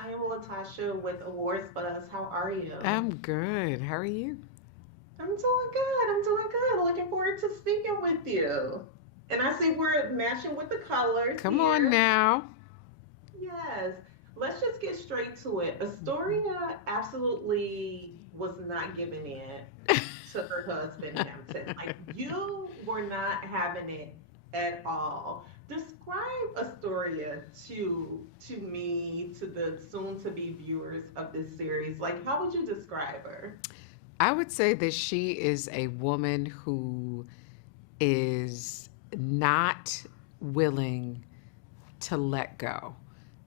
I am Latasha with Awards Buzz. How are you? I'm good. How are you? I'm doing good. I'm doing good. Looking forward to speaking with you. And I see we're matching with the colors Come on here. now. Yes. Let's just get straight to it. Astoria absolutely was not giving in to her husband Hampton. Like you were not having it at all. Describe Astoria to me, to the soon to be viewers of this series. Like how would you describe her? I would say that she is a woman who is not willing to let go.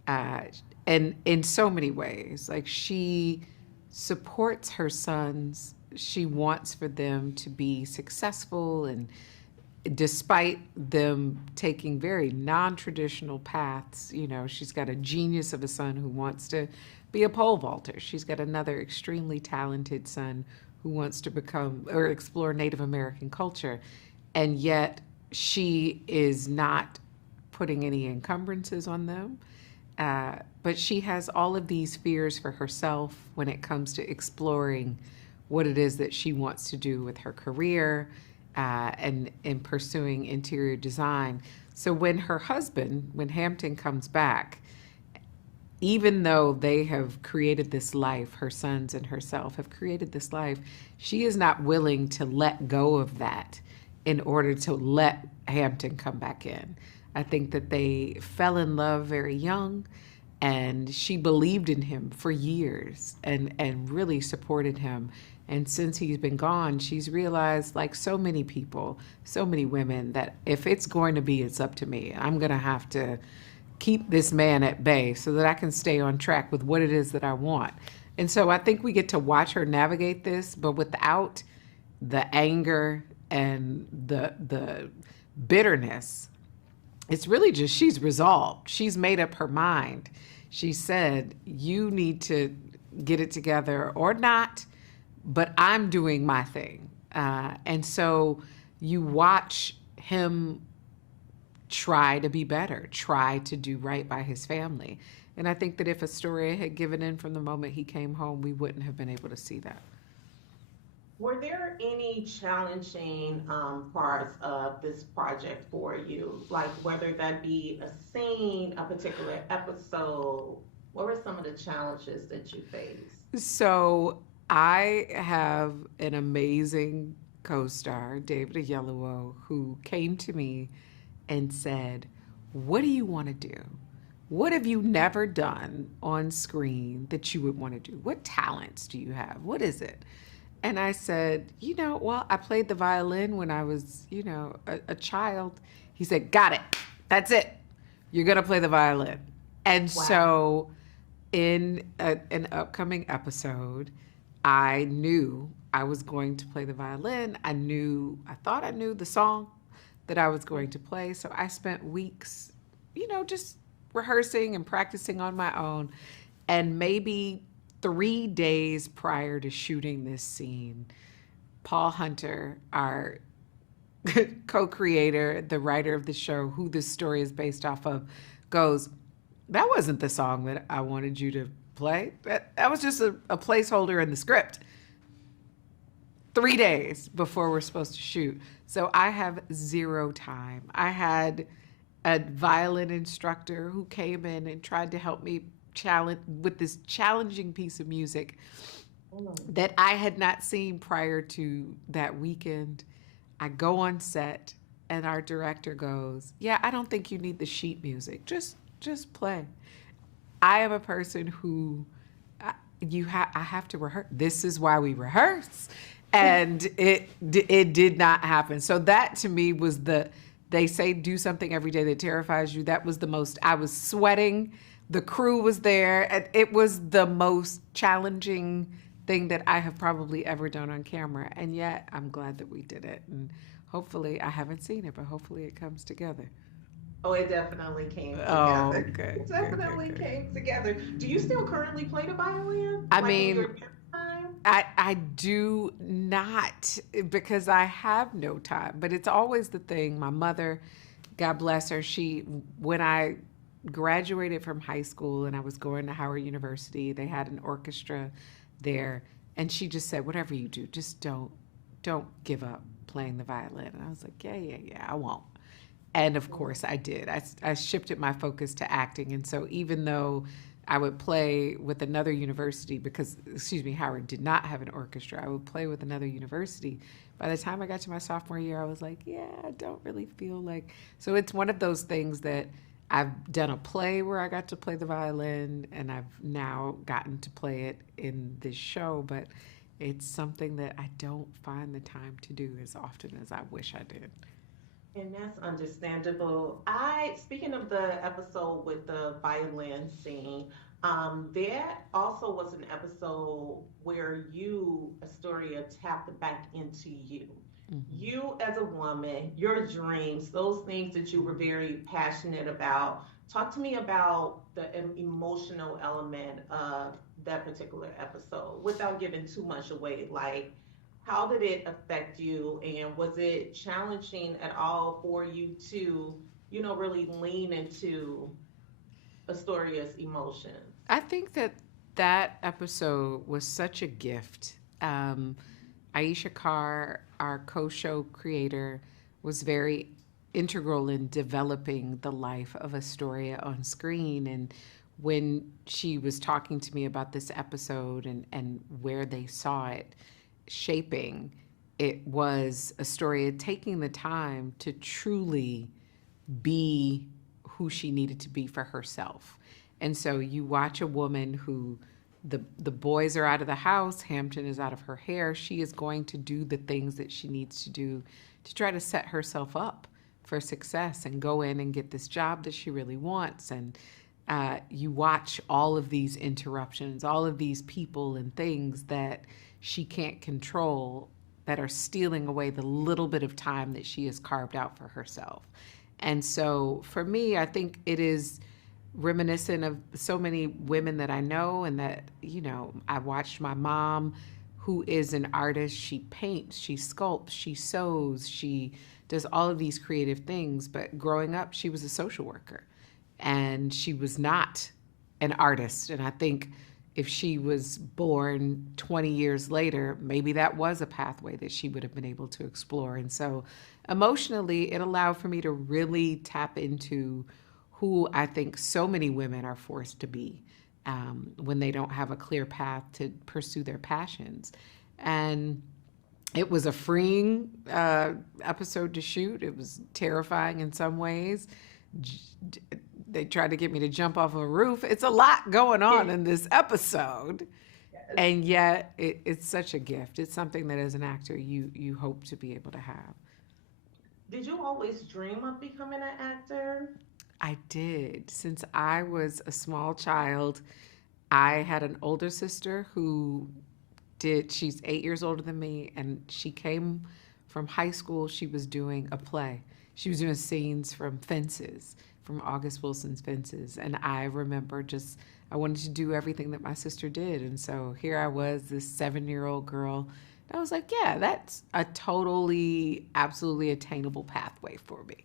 Uh, and in so many ways, like she supports her sons. She wants for them to be successful, and despite them taking very non-traditional paths, she's got a genius of a son who wants to be a pole vaulter. She's got another extremely talented son who wants to become or explore Native American culture, and yet she is not putting any encumbrances on them. But she has all of these fears for herself when it comes to exploring what it is that she wants to do with her career, and in pursuing interior design. So when her husband, when Hampton comes back, even though they have created this life, her sons and herself have created this life, she is not willing to let go of that in order to let Hampton come back in. I think that they fell in love very young, and she believed in him for years and really supported him. And since he's been gone, she's realized, like so many people, so many women, that if it's going to be, it's up to me. I'm going to have to keep this man at bay so that I can stay on track with what it is that I want. And so I think we get to watch her navigate this, but without the anger and the bitterness. It's really just she's resolved. She's made up her mind. She said, "You need to get it together or not, but I'm doing my thing." And so you watch him try to be better, try to do right by his family. And I think that if Astoria had given in from the moment he came home, we wouldn't have been able to see that. Were there any challenging parts of this project for you? Like whether that be a scene, a particular episode? What were some of the challenges that you faced? So I have an amazing co-star, David Oyelowo, who came to me and said, "What do you want to do? What have you never done on screen that you would want to do? What talents do you have? What is it?" And I said, well, I played the violin when I was, a child. He said, "Got it. That's it. You're going to play the violin." And Wow. so in an upcoming episode, I knew I was going to play the violin. I thought I knew the song that I was going to play. So I spent weeks, just rehearsing and practicing on my own. And maybe 3 days prior to shooting this scene, Paul Hunter, our co creator, the writer of the show, who this story is based off of, goes, "That wasn't the song that I wanted you to play. That was just a placeholder in the script." 3 days before we're supposed to shoot. So I have zero time. I had a violin instructor who came in and tried to help me challenge with this challenging piece of music Mm. that I had not seen prior to that weekend. I go on set and our director goes, "Yeah, I don't think you need the sheet music. Just play." I am a person who I have to rehearse. This is why we rehearse, and it did not happen. So that to me was they say do something every day that terrifies you. That was the most. I was sweating. The crew was there, and it was the most challenging thing that I have probably ever done on camera. And yet I'm glad that we did it. And hopefully, I haven't seen it, but hopefully it comes together. Oh, it definitely came Oh, together. good, It good, good, definitely good. came together. Do you still currently play the violin? I Like in mean, your downtime? I do not, because I have no time. But it's always the thing. My mother, God bless her, she when I graduated from high school and I was going to Howard University. They had an orchestra there, and she just said, "Whatever you do, just don't give up playing the violin." And I was like, "Yeah, yeah, yeah, I won't." And of course, I did. I shifted my focus to acting, and so even though I would play with another university because, excuse me, Howard did not have an orchestra. I would play with another university. By the time I got to my sophomore year, I was like, yeah, I don't really feel like. So it's one of those things that I've done a play where I got to play the violin, and I've now gotten to play it in this show, but it's something that I don't find the time to do as often as I wish I did. And that's understandable. Speaking of the episode with the violin scene, that also was an episode where you, Astoria, tapped back into you. Mm-hmm. You as a woman, your dreams, those things that you were very passionate about. Talk to me about the emotional element of that particular episode without giving too much away. Like, how did it affect you, and was it challenging at all for you to, really lean into Astoria's emotions? I think that that episode was such a gift. Aisha Carr, our co show creator, was very integral in developing the life of Astoria on screen. And when she was talking to me about this episode and where they saw it shaping, it was Astoria taking the time to truly be who she needed to be for herself. And so you watch a woman who the boys are out of the house, Hampton is out of her hair. She is going to do the things that she needs to do to try to set herself up for success and go in and get this job that she really wants. And you watch all of these interruptions, all of these people and things that she can't control that are stealing away the little bit of time that she has carved out for herself. And so for me, I think it is reminiscent of so many women that I know, and that, I watched my mom, who is an artist. She paints, she sculpts, she sews, she does all of these creative things. But growing up, she was a social worker and she was not an artist. And I think if she was born 20 years later, maybe that was a pathway that she would have been able to explore. And so emotionally, it allowed for me to really tap into who I think so many women are forced to be when they don't have a clear path to pursue their passions. And it was a freeing episode to shoot. It was terrifying in some ways. They tried to get me to jump off a roof. It's a lot going on in this episode. Yes. And yet it's such a gift. It's something that as an actor you hope to be able to have. Did you always dream of becoming an actor? I did. Since I was a small child, I had an older sister who she's 8 years older than me, and she came from high school. She was doing a play. She was doing scenes from Fences, from August Wilson's Fences. And I remember I wanted to do everything that my sister did. And so here I was, this 7-year-old girl. And I was like, yeah, that's a totally, absolutely attainable pathway for me.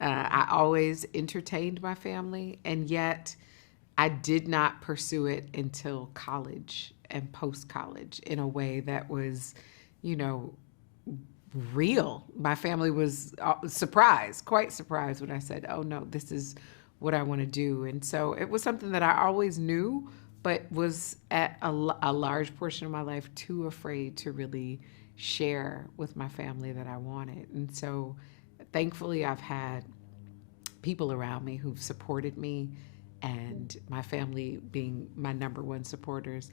I always entertained my family, and yet I did not pursue it until college and post-college in a way that was, real. My family was surprised, quite surprised when I said, oh no, this is what I want to do. And so it was something that I always knew, but was at a large portion of my life too afraid to really share with my family that I wanted. And so thankfully, I've had people around me who've supported me, and my family being my number one supporters.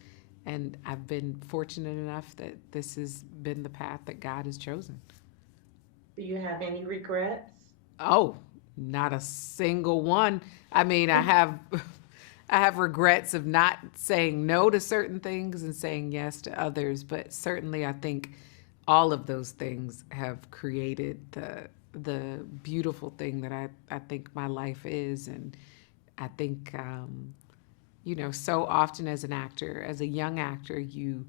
And I've been fortunate enough that this has been the path that God has chosen. Do you have any regrets? Oh, not a single one. I mean, I have I have regrets of not saying no to certain things and saying yes to others, but certainly I think all of those things have created the beautiful thing that I think my life is. And I think so often as an actor, as a young actor, you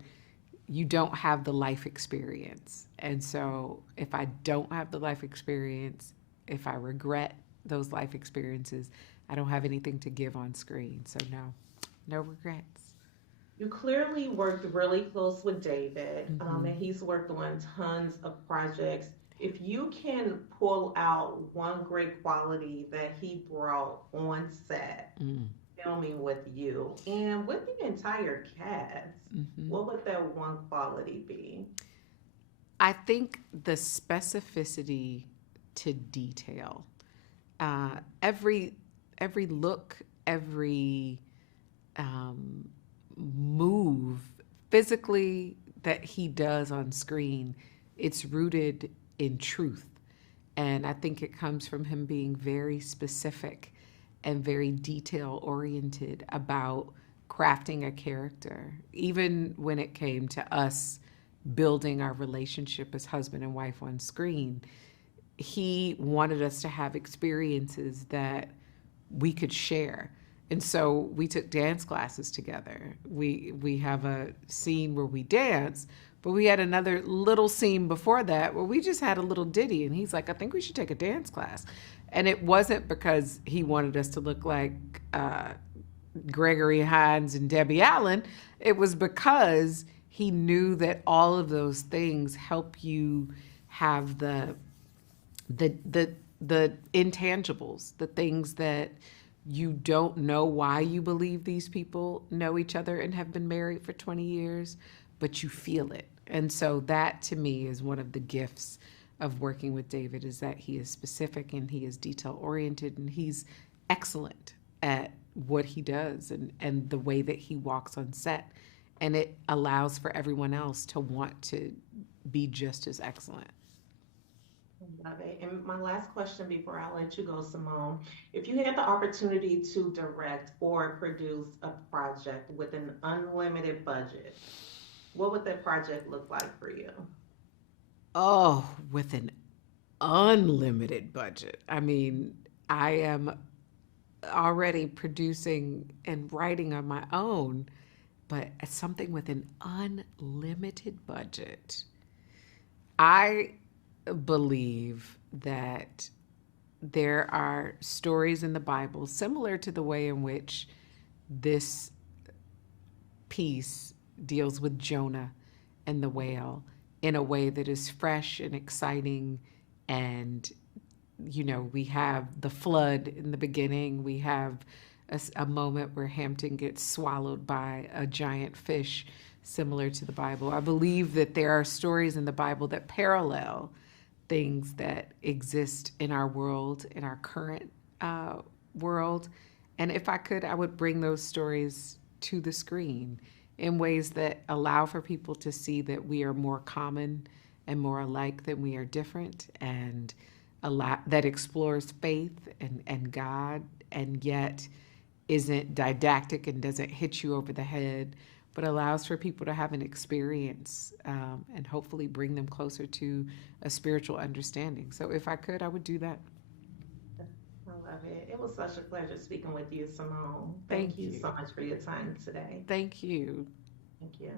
don't have the life experience. And so if I don't have the life experience, if I regret those life experiences, I don't have anything to give on screen. So no, no regrets. You clearly worked really close with David, Mm-hmm. and he's worked on tons of projects. If you can pull out one great quality that he brought on set, Mm. filming with you and with the entire cast, Mm-hmm. what would that one quality be? I think the specificity to detail, uh, every every look, every um, move physically that he does on screen, it's rooted in truth. And I think it comes from him being very specific and very detail oriented about crafting a character. Even when it came to us building our relationship as husband and wife on screen, he wanted us to have experiences that we could share. And so we took dance classes together. We have a scene where we dance, but we had another little scene before that where we just had a little ditty, and he's like, "I think we should take a dance class." And it wasn't because he wanted us to look like Gregory Hines and Debbie Allen. It was because he knew that all of those things help you have the the the intangibles, the things that you don't know why you believe these people know each other and have been married for 20 years, but you feel it. And so that to me is one of the gifts of working with David, is that he is specific and he is detail oriented and he's excellent at what he does and the way that he walks on set. And it allows for everyone else to want to be just as excellent. Love it. And my last question before I let you go, Simone, if you had the opportunity to direct or produce a project with an unlimited budget, what would that project look like for you? Oh, with an unlimited budget. I mean, I am already producing and writing on my own, but something with an unlimited budget. I believe that there are stories in the Bible similar to the way in which this piece deals with Jonah and the whale in a way that is fresh and exciting. And, we have the flood in the beginning, we have a moment where Hampton gets swallowed by a giant fish, similar to the Bible. I believe that there are stories in the Bible that parallel things that exist in our world, in our current uh, world. And if I could, I would bring those stories to the screen in ways that allow for people to see that we are more common and more alike than we are different, and a lot that explores faith and God, and yet isn't didactic and doesn't hit you over the head, but allows for people to have an experience, and hopefully bring them closer to a spiritual understanding. So if I could, I would do that. I love it. It was such a pleasure speaking with you, Simone. Thank Thank you you. so much for your time today. Thank you. Thank you.